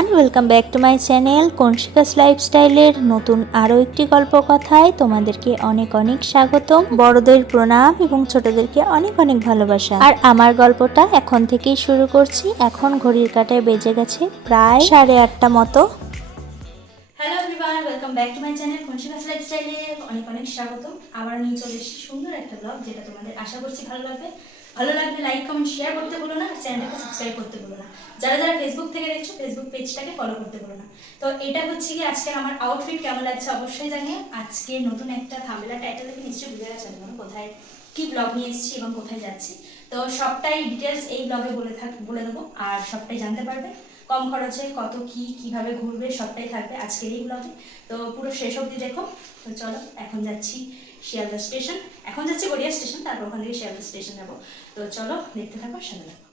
Everyone, welcome back to my channel conscious লাইফস্টাইলের নতুন আরও একটি গল্প কথায় তোমাদেরকে অনেক অনেক স্বাগতম। বড়দের প্রণাম এবং ছোটদেরকে অনেক অনেক ভালোবাসা। আর আমার গল্পটা এখন থেকেই শুরু করছি। এখন ঘড়ির কাঁটায় বেজে গেছে প্রায় 8:30 মতো। Hello everyone, welcome back to my channel conscious লাইফস্টাইলে অনেক অনেক স্বাগতম। আবার নিয়ে চলে এসেছি সুন্দর একটা ব্লগ, যেটা তোমাদের আশা করছি ভালো লাগবে। ভালো লাগলে লাইক কমেন্ট শেয়ার করতে ভুলো না, আর চ্যানেলটাকে সাবস্ক্রাইব করতে ভুলো না। যারা যারা ফেসবুক থেকে দেখছো ফেসবুক পেজটাকে ফলো করতে ভুলো না। তো এটা হচ্ছে কি আজকে আমার আউটফিট কেমন লাগছে অবশ্যই জানিয়ে। আজকে নতুন একটা থাম্বনেল টাইটেল দেখে নিশ্চয়ই বুঝে গেছে কোথায় কি ব্লগ নিয়ে এসেছি এবং কোথায় যাচ্ছি। তো সবটাই ডিটেলস এই ব্লগে বলে দেবো, আর সবটাই জানতে পারবে। কম খরচে কত কি কিভাবে ঘুরবে সবটাই থাকবে আজকের এই ব্লগে। তো পুরো শেষ অবধি দেখো। তো চলো, এখন যাচ্ছি শিয়ালদা স্টেশন, এখন যাচ্ছি গড়িয়া স্টেশন, তারপর ওখান থেকে শিয়ালদা স্টেশন যাবো। তো চলো দেখতে থাকো, সাথে থাকো।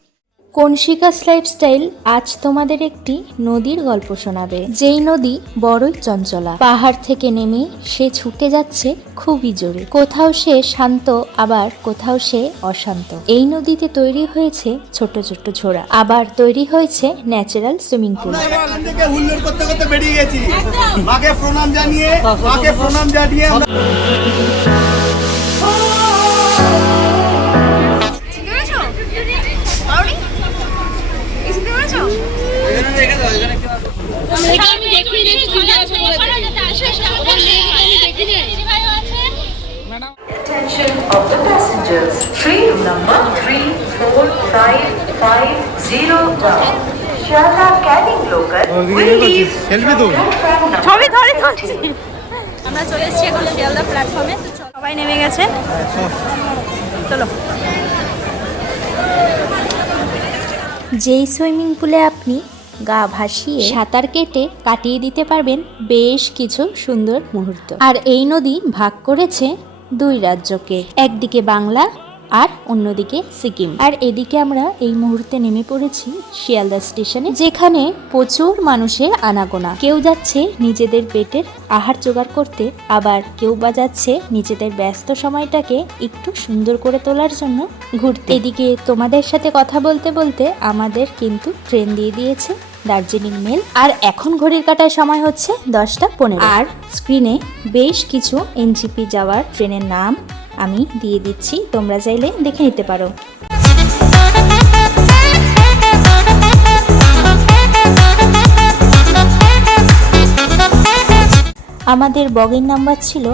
কনশিকাস লাইফস্টাইল আজ তোমাদের একটি নদীর গল্প শোনাবে, যেই নদী বড়ই চঞ্চলা। পাহাড় থেকে নেমে সে ছুটে যাচ্ছে খুবই জোরে। কোথাও সে শান্ত, আবার কোথাও সে অশান্ত। এই নদীতে তৈরি হয়েছে ছোট ছোট ঝোড়া, আবার তৈরি হয়েছে ন্যাচারাল সুইমিং পুল। হুল্লোড় করতে করতে বেরিয়ে গেছি। মাকে প্রণাম জানিয়ে Attention of the passengers. Train number 34550 Sharda Canning Local will leave platform number 13. আমরা চলে এসেছি এখন শিয়ালদা প্ল্যাটফর্মে। তো সবাই নেমে গেছে, চলো। যেই সুইমিং পুলে আপনি গা ভাসিয়ে সাঁতার কেটে কাটিয়ে দিতে পারবেন বেশ কিছু সুন্দর মুহূর্ত। আর এই নদী ভাগ করেছে দুই রাজ্যকে, একদিকে বাংলা আর অন্যদিকে সিকিম। আর এদিকে আমরা এই মুহূর্তে নেমে পড়েছি শিয়ালদা স্টেশনে, যেখানে প্রচুর মানুষের আনাগোনা। কেউ যাচ্ছে নিজেদের পেটের আহার জোগাড় করতে, আবার কেউ বা যাচ্ছে নিজেদের ব্যস্ত সময়টাকে একটু সুন্দর করে তোলার জন্য ঘুরতে। এদিকে তোমাদের সাথে কথা বলতে বলতে আমাদের কিন্তু ট্রেন দিয়ে দিয়েছে দার্জিলিং মেল। আর এখন ঘড়ির কাঁটার সময় হচ্ছে 10:15। আর স্ক্রিনে বেশ কিছু এনজিপি যাওয়ার ট্রেনের নাম আমি দিয়ে দিচ্ছি, তোমরা চাইলে দেখে নিতে পারো। আমাদের বগির নাম্বার ছিল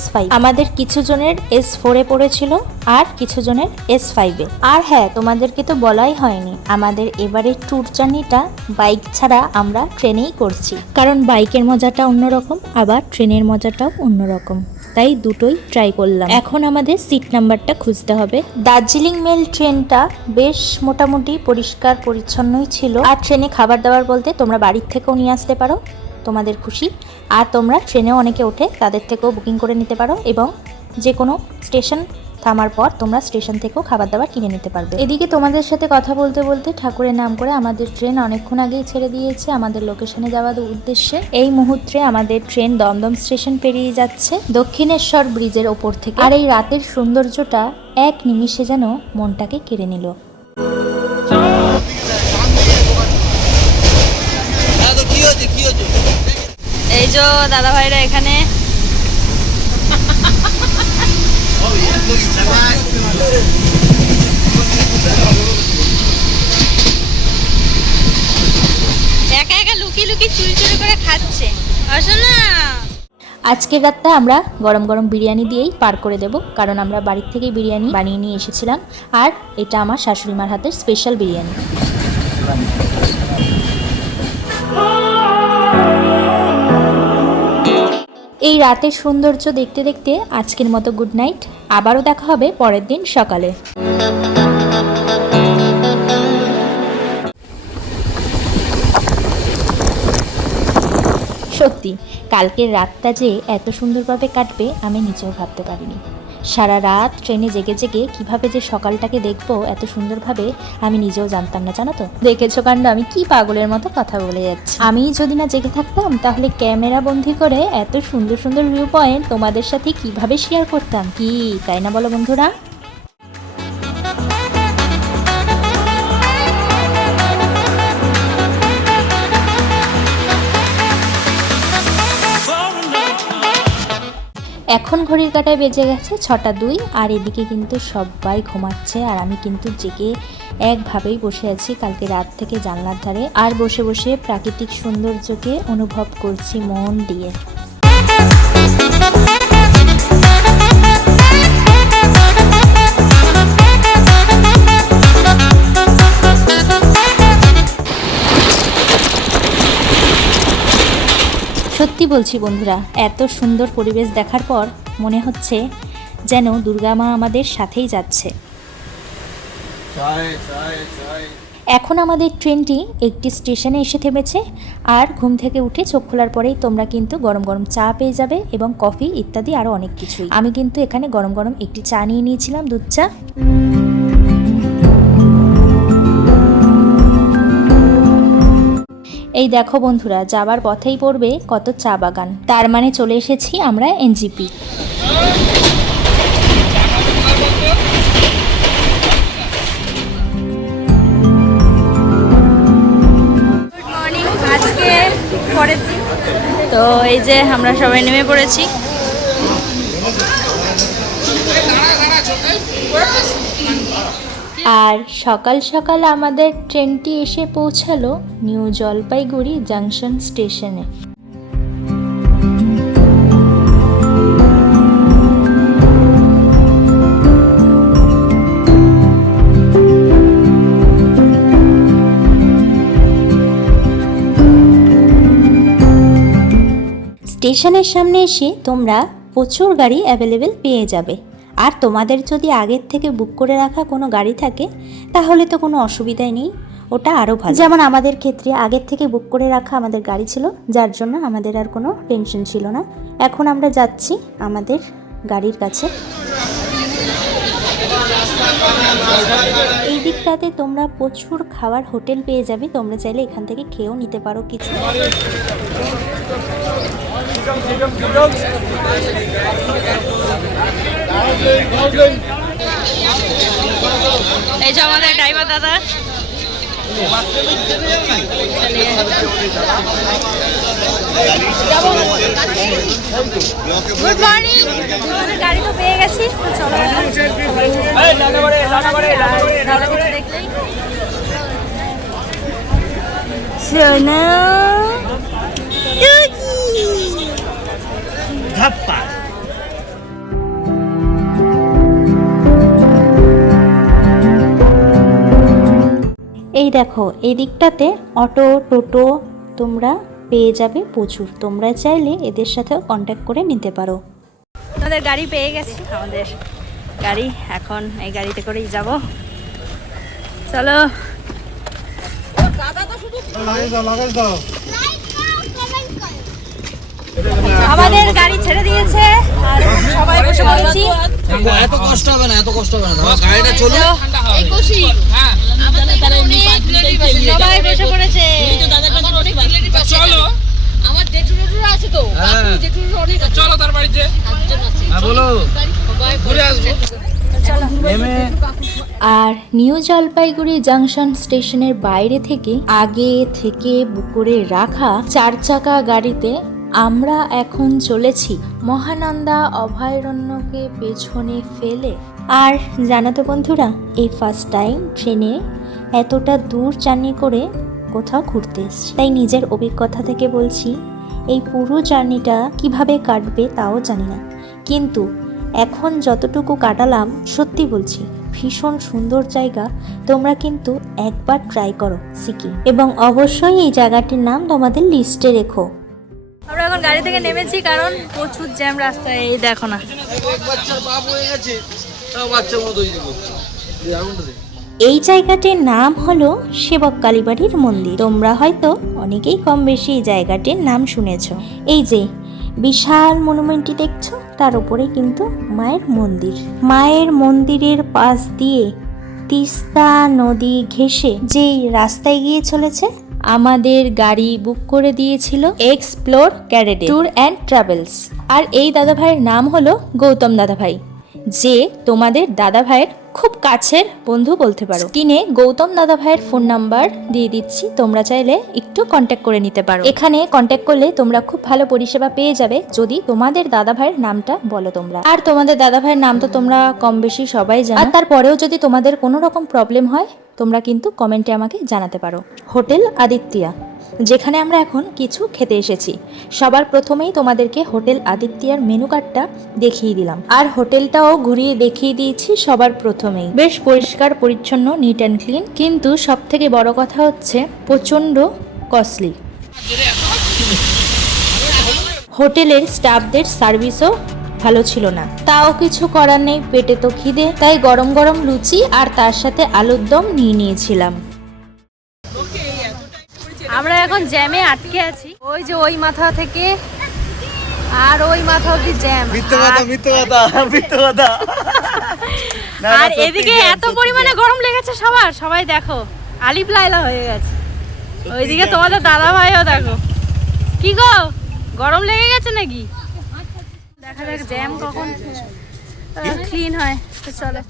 S5। আমাদের কিছু জনের S4-এ পড়েছিল, আর কিছু জনের S5-এ। আর হ্যাঁ, তোমাদেরকে তো বলাই হয়নি, আমাদের এবারে ট্যুর জার্নিটা বাইক ছাড়া আমরা ট্রেনেই করছি, কারণ বাইকের মজাটা অন্যরকম, আবার ট্রেনের মজাটাও অন্যরকম, তাই দুটোই ট্রাই করলাম। এখন আমাদের সিট নাম্বারটা খুঁজতে হবে। দার্জিলিং মেল ট্রেনটা বেশ মোটামুটি পরিষ্কার পরিচ্ছন্নই ছিল। আর ট্রেনে খাবার দাবার বলতে তোমরা বাড়ির থেকেও নিয়ে আসতে পারো, তোমাদের খুশি। আর তোমরা ট্রেনেও অনেকে ওঠে, তাদের থেকেও বুকিং করে নিতে পারো, এবং যে কোনো স্টেশন থামার পর তোমরা স্টেশন থেকেও খাবার দাবার কিনে নিতে পারবে। এদিকে তোমাদের সাথে কথা বলতে বলতে ঠাকুরের নাম করে আমাদের ট্রেন অনেকক্ষণ আগেই ছেড়ে দিয়েছে আমাদের লোকেশনে যাওয়ার উদ্দেশ্যে। এই মুহূর্তে আমাদের ট্রেন দমদম স্টেশন পেরিয়ে যাচ্ছে দক্ষিণেশ্বর ব্রিজের ওপর থেকে। আর এই রাতের সৌন্দর্যটা এক নিমিষে যেন মনটাকে কেড়ে নিল। এই যে দাদা ভাইরা এখানে একা একা লুকিয়ে লুকিয়ে চুরি চুরি করে খাচ্ছে। আসো না। আজকের রাতটা আমরা গরম গরম বিরিয়ানি দিয়েই পার করে দেব, কারণ আমরা বাড়ির থেকেই বিরিয়ানি বানিয়ে নিয়ে এসেছিলাম। আর এটা আমার শাশুড়িমার হাতের স্পেশাল বিরিয়ানি। এই রাতের সৌন্দর্য দেখতে দেখতে আজকের মতো গুড নাইট। আবারও দেখা হবে পরের দিন সকালে। সত্যি কালকের রাতটা যে এত সুন্দরভাবে কাটবে আমি নিজেও ভাবতে পারিনি। সারা রাত ট্রেনে জেগে জেগে কিভাবে যে সকালটাকে দেখবো এত সুন্দরভাবে আমি নিজেও জানতাম না, জানো তো। দেখেছো কাণ্ড, আমি কি পাগলের মতো কথা বলে যাচ্ছি। আমি যদি না জেগে থাকতাম তাহলে ক্যামেরা বন্দি করে এত সুন্দর সুন্দর ভিউ পয়েন্ট তোমাদের সাথে কিভাবে শেয়ার করতাম, কি তাই না বলো বন্ধুরা? এখন ঘড়ির কাঁটায় বেজে গেছে 6টা 2, আর এদিকে কিন্তু সবাই ঘুমাচ্ছে আর আমি কিন্তু জেগে একভাবেই বসে আছি কালকে রাত থেকে জানলার ধারে, আর বসে বসে প্রাকৃতিক সৌন্দর্যকে অনুভব করছি মন দিয়ে। সত্যি বলছি বন্ধুরা, এত সুন্দর পরিবেশ দেখার পর মনে হচ্ছে যেন দুর্গা মা আমাদের সাথেই যাচ্ছে। এখন আমাদের ট্রেনটি একটি স্টেশনে এসে থেমেছে, আর ঘুম থেকে উঠে চোখ খোলার পরেই তোমরা কিন্তু গরম গরম চা পেয়ে যাবে এবং কফি ইত্যাদি আরও অনেক কিছুই। আমি কিন্তু এখানে গরম গরম একটি চা নিয়ে নিয়েছিলাম, দুধ চা। এই দেখো বন্ধুরা, যাবার পথেই পড়বে কত চা বাগান, তার মানে চলে এসেছি আমরা এনজিপি। গুড মর্নিং, আজকে পরের দিন। তো এই যে আমরা সবাই নেমে পড়েছি। আর সকাল সকাল আমাদের ট্রেনটি এসে পৌঁছালো নিউ জলপাইগুড়ি জাংশন স্টেশনে। স্টেশনের সামনে এসে তোমরা প্রচুর গাড়ি অ্যাভেলেবেল পেয়ে যাবে, আর তোমাদের যদি আগের থেকে বুক করে রাখা কোনো গাড়ি থাকে তাহলে তো কোনো অসুবিধাই নেই, ওটা আরও ভালো। যেমন আমাদের ক্ষেত্রে আগের থেকে বুক করে রাখা আমাদের গাড়ি ছিল, যার জন্য আমাদের আর কোনো টেনশন ছিল না। এখন আমরা যাচ্ছি আমাদের গাড়ির কাছে। এই দিকটাতে তোমরা প্রচুর খাবার হোটেল পেয়ে যাবে, তোমরা চাইলে এখান থেকে খেয়েও নিতে পারো কিছু। এই যে আমাদের ড্রাইভার দাদা। গুড মর্নিং, আমাদের গাড়ি তো পেয়ে গেছি। চলো দেখলেই সোনা ধাপ্পা। এই দেখো, এই দিকটাতে অটো টোটো তোমরা পেয়ে যাবে প্রচুর, তোমরা চাইলে এদের সাথেও কন্ট্যাক্ট করে নিতে পারো। আমাদের গাড়ি পেয়ে গেছি, আমাদের গাড়ি, এখন এই গাড়িতে করেই যাব। চলো। আমাদের গাড়ি ছেড়ে দিয়েছে আর সবাই বসে পড়েছি। এত কষ্ট হবে না, এত কষ্ট হবে না, গাড়িটা চলুক। সবাই বসে পড়েছে। চলো, আমার জেঠুর আছে তো, জেঠুর অনেক আছে। চলো তার বাড়িতে। হ্যাঁ বলো, ঘুরে আসবো। আর নিউ জলপাইগুড়ি জাংশন স্টেশনের বাইরে থেকে আগে থেকে বুক করে রাখা 4 চাকা গাড়িতে আমরা এখন চলেছি মহানন্দা অভয়ারণ্যকে পেছনে ফেলে। আর জানো তো বন্ধুরা, এই ফার্স্ট টাইম ট্রেনে এতটা দূর জার্নি করে কোথাও ঘুরতে এসেছি, তাই নিজের অভিজ্ঞতা থেকে বলছি, এই পুরো জার্নিটা কিভাবে কাটবে তাও জানি না, কিন্তু এখন যতটুকু কাটালাম সত্যি বলছি ভীষণ সুন্দর জায়গা। তোমরা কিন্তু একবার ট্রাই করো সিকিম, এবং অবশ্যই এই জায়গাটির নাম তোমাদের লিস্টে রেখো। আমরা এখন গাড়ি থেকে নেমেছি কারণ প্রচুর জ্যাম রাস্তায়। এই দেখো না, এক বাচ্চার বাপ হয়ে গেছে, তাও বাচ্চার মতো ইয়ে করছে। এই জায়গাটির নাম হলো সেবক কালীবাড়ির মন্দির। তোমরা হয়তো অনেকেই কম বেশি এই জায়গাটির নাম শুনেছো। এই যে বিশাল মনুমেন্টটি দেখছো, তার উপরে কিন্তু মায়ের মন্দির। মায়ের মন্দিরের পাশ দিয়ে তিস্তা নদী ঘেঁষে যেই রাস্তায় গিয়ে চলেছে, আমাদের গাড়ি বুক করে দিয়েছিল এক্সপ্লোর ক্যারেডে ট্যুর অ্যান্ড ট্রাভেলস। আর এই দাদাভাইয়ের নাম হলো গৌতম দাদাভাই, যে তোমাদের দাদাভাইয়ের খুব কাছের বন্ধু বলতে পারো। স্ক্রিনে গৌতম দাদা ভাইয়ের ফোন নাম্বার দিয়ে দিচ্ছি, তোমরা চাইলে একটু কন্ট্যাক্ট করে নিতে পারো। এখানে কন্ট্যাক্ট করলে তোমরা খুব ভালো পরিষেবা পেয়ে যাবে যদি তোমাদের দাদা ভাইয়ের নামটা বলো তোমরা। আর তোমাদের দাদা ভাইয়ের নাম তো তোমরা কম বেশি সবাই জানো। আর তারপরেও যদি তোমাদের কোনো রকম প্রবলেম হয় তোমরা কিন্তু কমেন্টে আমাকে জানাতে পারো। হোটেল আদিত্যা, যেখানে আমরা এখন কিছু খেতে এসেছি। সবার প্রথমেই তোমাদেরকে হোটেল আদিত্যার মেনু কার্ডটা দেখিয়ে দিলাম, আর হোটেলটাও ঘুরিয়ে দেখিয়ে দিয়েছি সবার প্রথমেই। বেশ পরিষ্কার পরিচ্ছন্ন, নিট অ্যান্ড ক্লিন, কিন্তু সব থেকে বড় কথা হচ্ছে প্রচণ্ড কস্টলি। হোটেলের স্টাফদের সার্ভিসও ভালো ছিল না, তাও কিছু করার নেই, পেটে তো খিদে, তাই গরম গরম লুচি আর তার সাথে আলুর দম নিয়ে নিয়েছিলাম। আমরা এখন জ্যামে আটকে আছি, ওই যে ওই মাথা থেকে আর ওই মাথা অব্দি জ্যাম। আর এদিকে এত পরিমাণে গরম লেগেছে সবাই দেখো আলিপ লাইলা হয়ে গেছে। ওইদিকে তোমাদের দাদা ভাইও দেখো, কি গো গরম লেগে গেছে নাকি? দেখা যাক জ্যাম কখন ক্লিন হয়। তো চলো।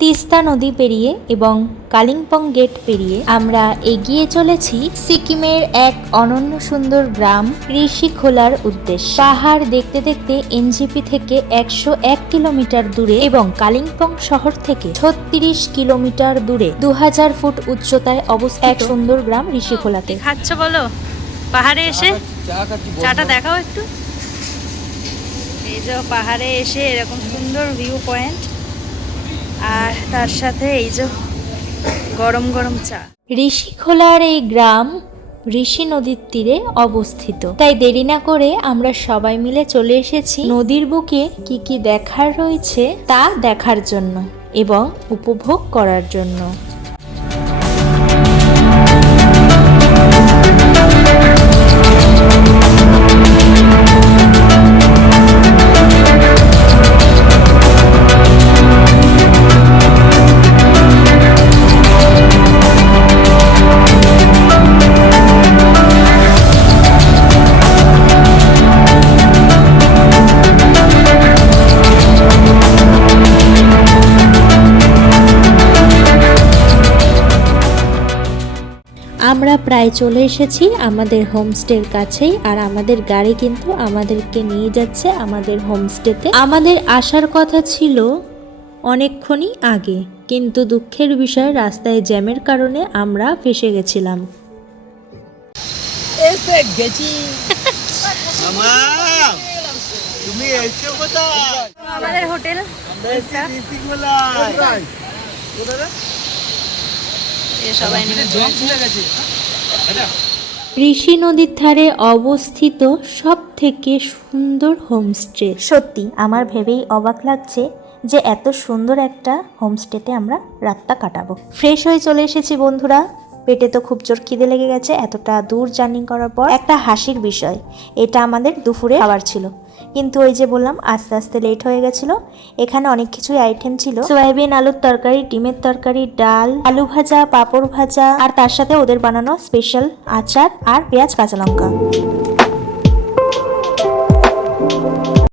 তিস্তা নদী পেরিয়ে এবং কালিম্পং গেট পেরিয়ে আমরা এগিয়ে চলেছি সিকিমের এক অনন্য সুন্দর গ্রাম ঋষিখোলার উদ্দেশ্যে। পাহাড় দেখতে দেখতে এনজিপি থেকে 101 কিলোমিটার দূরে এবং কালিম্পং শহর থেকে 36 কিলোমিটার দূরে 2000 ফুট উচ্চতায় অবস্থিত এক সুন্দর গ্রাম ঋষিখোলাতে। খাচ্ছ বলো পাহাড়ে এসে? চাটা দেখাও একটু। এই যে পাহাড়ে এসে এরকম সুন্দর ভিউ পয়েন্ট, আর তার সাথে এই যে গরম গরম চা। ঋষিখোলার এই গ্রাম ঋষি নদীর তীরে অবস্থিত, তাই দেরি না করে আমরা সবাই মিলে চলে এসেছি নদীর বুকে কি কি দেখার রয়েছে তা দেখার জন্য এবং উপভোগ করার জন্য। আমরা প্রায় চলে এসেছি আমাদের হোমস্টের কাছেই, আর আমাদের গাড়ি কিন্তু আমাদেরকে নিয়ে যাচ্ছে আমাদের হোমস্টেতে। আমাদের আসার কথা ছিল অনেকক্ষণই আগে, কিন্তু দুঃখের বিষয় রাস্তায় জ্যামের কারণে আমরা ফেসে গেছিলাম। তুমি এসছো কোথায়? আমাদের হোটেল সবাই ঋষি নদীর ধারে অবস্থিত সব থেকে সুন্দর হোমস্টে। সত্যি আমার ভেবেই অবাক লাগছে যে এত সুন্দর একটা হোমস্টেতে আমরা রাতটা কাটাবো। ফ্রেশ হয়ে চলে এসেছি বন্ধুরা, পেটে তো খুব জোর খিদে লেগে গেছে। এতটা দূর জার্নি করার পর একটা হাসির বিষয়, এটা আমাদের দুপুরে খাবার ছিল, কিন্তু ওই যে বললাম আস্তে আস্তে লেট হয়ে গেছিলো। এখানে অনেক কিছুই আইটেম ছিল, সয়াবিন আলুর তরকারি, ডিমের তরকারি, ডাল, আলু ভাজা, পাঁপড় ভাজা, আর তার সাথে ওদের বানানো স্পেশাল আচার আর পেঁয়াজ কাঁচা লঙ্কা।